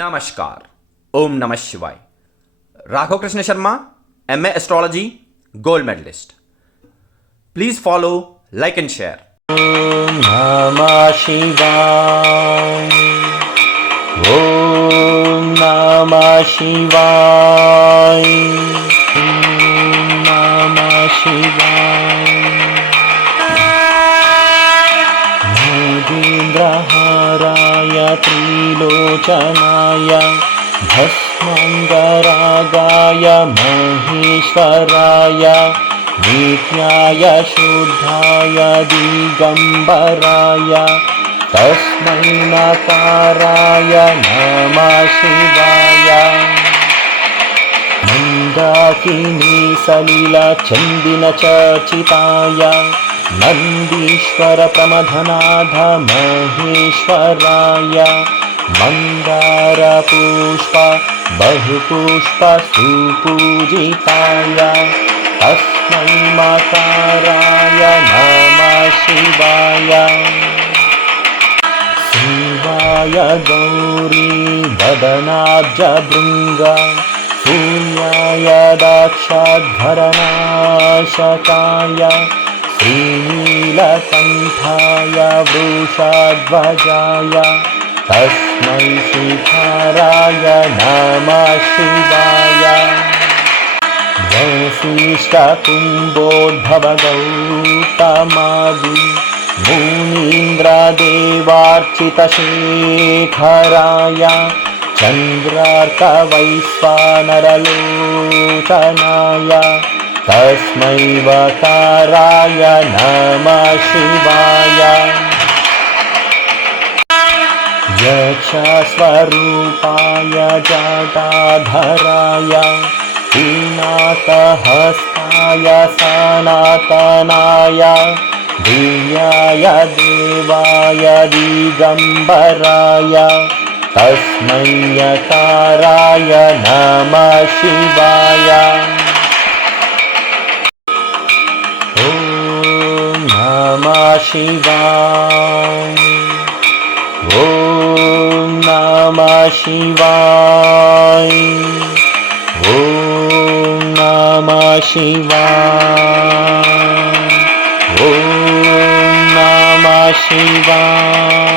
नमस्कार। ओम नमः शिवाय। Raghav Krishna Sharma, MA astrology, gold medalist. Please follow, like and share. ओम नमः शिवाय। ओम नमः शिवाय। ओम नमः शिवाय। नागेन्द्रहाराय त्रिलोचनाय भस्माङ्गरागाय महेश्वराय नित्याय शुद्धाय दिगम्बराय तस्मै नकाराय नमः शिवाय। मन्दाकिनी सलिलचन्दिनचर्चिताय नन्दीश्वर प्रमथनाथ महेश्वराय मन्दारपुष्प बहुपुष्प सुपूजिताय तस्मै मकाराय नमः शिवाय। शिवाय गौरी वदनाब्जभृङ्ग सूर्याय दक्षाध्वरनाशकाय श्रीनीलकण्ठाय वृषध्वजाय तस्मै शिखाराय नमः शिवाय। वसिष्ठकुम्भोद्भवगौतमादि मुनीन्द्रदेवार्चितशेखराय चन्द्रार्कवैश्वानरलोचनाय तस्मै वकाराय नमः शिवाय। यक्षस्वरूपाय जटाधराय पिनाकहस्ताय सनातनाय दिव्याय देवाय दिगम्बराय तस्मै यकाराय नमः शिवाय। ॐ नमः शिवाय। ॐ नमः शिवाय। ॐ नमः शिवाय। ॐ नमः शिवाय।